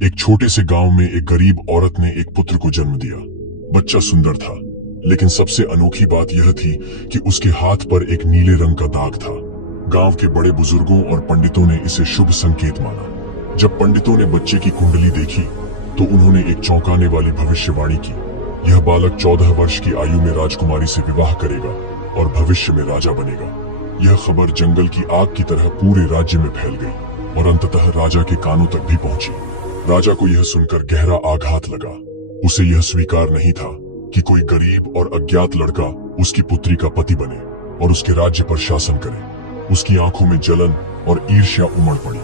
एक छोटे से गांव में एक गरीब औरत ने एक पुत्र को जन्म दिया। बच्चा सुंदर था, लेकिन सबसे अनोखी बात यह थी कि उसके हाथ पर एक नीले रंग का दाग था। गांव के बड़े बुजुर्गों और पंडितों ने इसे शुभ संकेत माना। जब पंडितों ने बच्चे की कुंडली देखी तो उन्होंने एक चौंकाने वाली भविष्यवाणी की। यह बालक 14 वर्ष की आयु में राजकुमारी से विवाह करेगा और भविष्य में राजा बनेगा। यह खबर जंगल की आग की तरह पूरे राज्य में फैल गई और अंततः राजा के कानों तक भी पहुंची। राजा को यह सुनकर गहरा आघात लगा। उसे यह स्वीकार नहीं था कि कोई गरीब और अज्ञात लड़का उसकी पुत्री का पति बने और उसके राज्य पर शासन करे। उसकी आंखों में जलन और ईर्ष्या उमड़ पड़ी।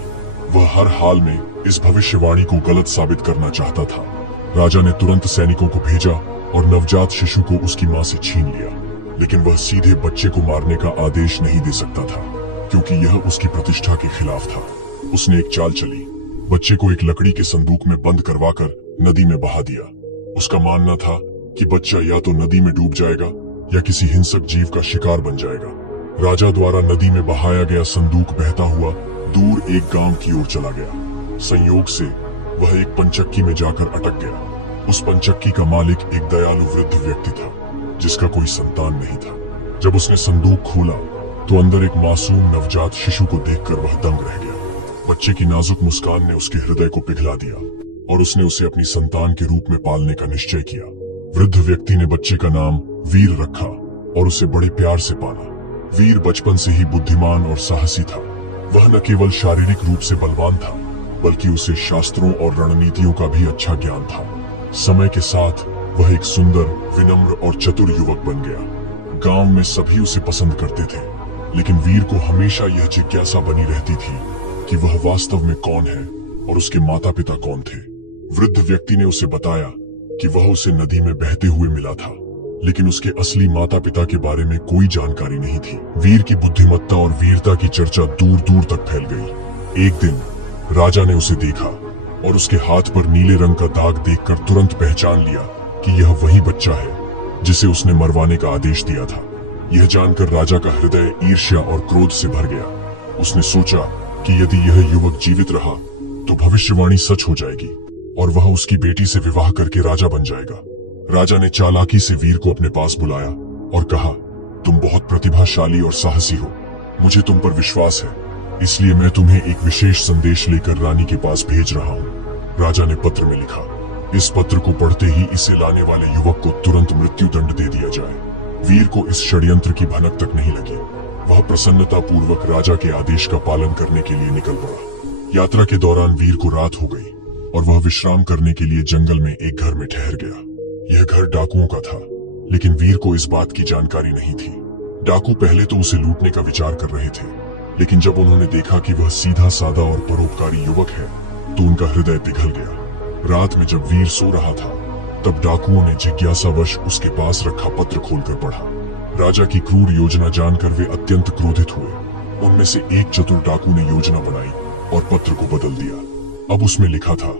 वह हर हाल में इस भविष्यवाणी को गलत साबित करना चाहता था। राजा ने तुरंत सैनिकों को भेजा और नवजात शिशु को उसकी मां से छीन लिया, लेकिन वह सीधे बच्चे को मारने का आदेश नहीं दे सकता था, क्योंकि यह उसकी प्रतिष्ठा के खिलाफ था। उसने एक चाल चली। बच्चे को एक लकड़ी के संदूक में बंद करवाकर नदी में बहा दिया। उसका मानना था कि बच्चा या तो नदी में डूब जाएगा या किसी हिंसक जीव का शिकार बन जाएगा। राजा द्वारा नदी में बहाया गया संदूक बहता हुआ दूर एक गांव की ओर चला गया। संयोग से वह एक पंचक्की में जाकर अटक गया। उस पंचक्की का मालिक एक दयालु वृद्ध व्यक्ति था, जिसका कोई संतान नहीं था। जब उसने संदूक खोला तो अंदर एक मासूम नवजात शिशु को देखकर वह दंग रह गया। बच्चे की नाजुक मुस्कान ने उसके हृदय को पिघला दिया और उसने उसे अपनी संतान के रूप में पालने का निश्चय किया। वृद्ध व्यक्ति ने बच्चे का नाम वीर रखा और उसे बड़े प्यार से पाला। वीर बचपन से ही बुद्धिमान और साहसी था। वह न केवल शारीरिक रूप से बलवान था, बल्कि उसे शास्त्रों और रणनीतियों का भी अच्छा ज्ञान था। समय के साथ वह एक सुंदर, विनम्र और चतुर युवक बन गया। गांव में सभी उसे पसंद करते थे, लेकिन वीर को हमेशा यह जिज्ञासा बनी रहती थी कि वह वास्तव में कौन है और उसके माता पिता कौन थे। वृद्ध व्यक्ति ने उसे बताया कि वह उसे नदी में बहते हुए मिला था, लेकिन उसके असली माता पिता के बारे में कोई जानकारी नहीं थी। वीर की बुद्धिमत्ता और वीरता की चर्चा दूर दूर तक फैल गई। एक दिन राजा ने उसे देखा और उसके हाथ पर नीले रंग का दाग देखकर तुरंत पहचान लिया कि यह वही बच्चा है जिसे उसने मरवाने का आदेश दिया था। यह जानकर राजा का हृदय ईर्ष्या और क्रोध से भर गया। उसने सोचा कि यदि यह युवक जीवित रहा तो भविष्यवाणी सच हो जाएगी और वह उसकी बेटी से विवाह करके राजा बन जाएगा। राजा ने चालाकी से वीर को अपने पास बुलाया और कहा, तुम बहुत प्रतिभाशाली और साहसी हो। मुझे तुम पर विश्वास है, इसलिए मैं तुम्हें एक विशेष संदेश लेकर रानी के पास भेज रहा हूँ। राजा ने पत्र में लिखा, इस पत्र को पढ़ते ही इसे लाने वाले युवक को तुरंत मृत्यु दंड दे दिया जाए। वीर को इस षड्यंत्र की भनक तक नहीं लगी। वह प्रसन्नता पूर्वक राजा के आदेश का पालन करने के लिए निकल पड़ा। यात्रा के दौरान वीर को रात हो गई और वह विश्राम करने के लिए जंगल में एक घर में ठहर गया। यह घर डाकुओं का था, लेकिन वीर को इस बात की जानकारी नहीं थी। डाकू पहले तो उसे लूटने का विचार कर रहे थे, लेकिन जब उन्होंने देखा कि वह सीधा साधा और परोपकारी युवक है तो उनका हृदय पिघल गया। रात में जब वीर सो रहा था तब डाकुओं ने जिज्ञासावश उसके पास रखा पत्र खोलकर पढ़ा। राजा की क्रूर योजना जानकर वे अत्यंत क्रोधित हुए। उनमें से एक चतुर डाकू ने योजना बनाई और पत्र को बदल दिया। अब उसमें लिखा था,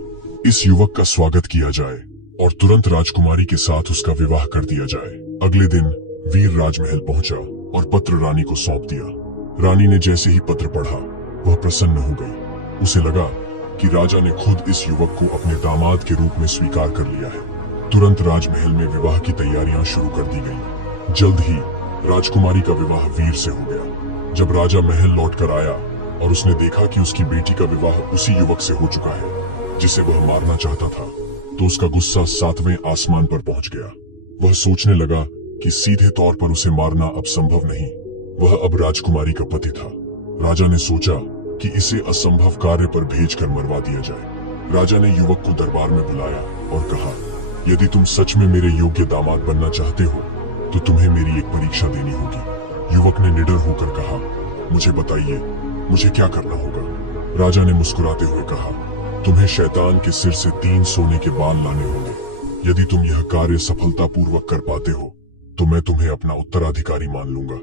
इस युवक का स्वागत किया जाए और तुरंत राजकुमारी के साथ उसका विवाह कर दिया जाए। अगले दिन वीर राजमहल पहुंचा और पत्र रानी को सौंप दिया। रानी ने जैसे ही पत्र पढ़ा वह प्रसन्न हो गई। उसे लगा कि राजा ने खुद इस युवक को अपने दामाद के रूप में स्वीकार कर लिया है। तुरंत राजमहल में विवाह की तैयारियां शुरू कर दी गई। जल्द ही राजकुमारी का विवाह वीर से हो गया। जब राजा महल लौटकर आया और उसने देखा कि उसकी बेटी का विवाह उसी युवक से हो चुका है जिसे वह मारना चाहता था, तो उसका गुस्सा 7वें आसमान पर पहुंच गया। वह सोचने लगा कि सीधे तौर पर उसे मारना अब संभव नहीं। वह अब राजकुमारी का पति था। राजा ने सोचा कि इसे असंभव कार्य पर भेजकर मरवा दिया जाए। राजा ने युवक को दरबार में बुलाया और कहा, यदि तुम सच में मेरे योग्य दामाद बनना चाहते हो तो तुम्हें मेरी एक परीक्षा देनी होगी। युवक ने निडर होकर कहा, मुझे बताइए, मुझे क्या करना होगा? राजा ने मुस्कुराते हुए कहा, तुम्हें शैतान के सिर से 3 सोने के बाल लाने होंगे। यदि तुम यह कार्य सफलतापूर्वक कर पाते हो तो मैं तुम्हें अपना उत्तराधिकारी मान लूंगा,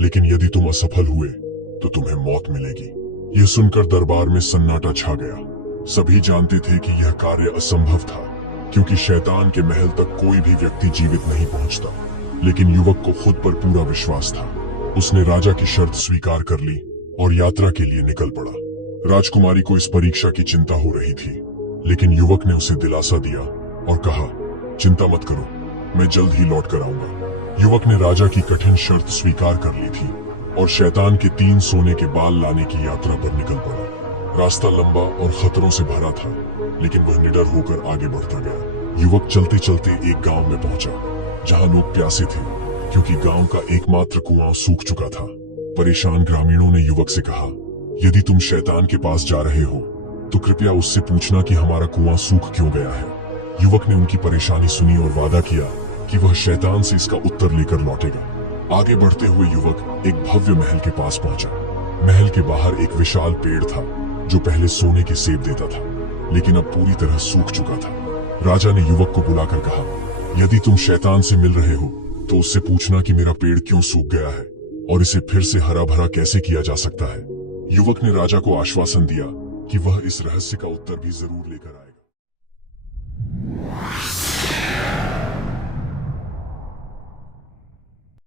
लेकिन यदि तुम असफल हुए तो तुम्हें मौत मिलेगी। यह सुनकर दरबार में सन्नाटा छा गया। सभी जानते थे कि यह कार्य असंभव था, क्योंकि शैतान के महल तक कोई भी व्यक्ति जीवित नहीं पहुंचता। लेकिन युवक को खुद पर पूरा विश्वास था। उसने राजा की शर्त स्वीकार कर ली और यात्रा के लिए निकल पड़ा। राजकुमारी को इस परीक्षा की चिंता हो रही थी। लेकिन युवक ने उसे दिलासा दिया और कहा, चिंता मत करो, मैं जल्द ही लौट कर आऊंगा। युवक ने राजा की कठिन शर्त स्वीकार कर ली थी और शैतान के 3 सोने के बाल लाने की यात्रा पर निकल पड़ा। रास्ता लंबा और खतरों से भरा था, लेकिन वह निडर होकर आगे बढ़ता गया। युवक चलते चलते एक गांव में पहुंचा, जहां लोग प्यासे थे, क्योंकि गांव का एकमात्र कुआं सूख चुका था। परेशान ग्रामीणों ने युवक से कहा, यदि तुम शैतान के पास जा रहे हो तो कृपया उससे पूछना कि हमारा कुआं सूख क्यों गया है। युवक ने उनकी परेशानी सुनी और वादा किया कि वह शैतान से इसका उत्तर लेकर लौटेगा। आगे बढ़ते हुए युवक एक भव्य महल के पास पहुंचा। महल के बाहर एक विशाल पेड़ था, जो पहले सोने के सेब देता था, लेकिन अब पूरी तरह सूख चुका था। राजा ने युवक को बुलाकर कहा, यदि तुम शैतान से मिल रहे हो तो उससे पूछना कि मेरा पेड़ क्यों सूख गया है और इसे फिर से हरा भरा कैसे किया जा सकता है। युवक ने राजा को आश्वासन दिया कि वह इस रहस्य का उत्तर भी जरूर लेकर आए।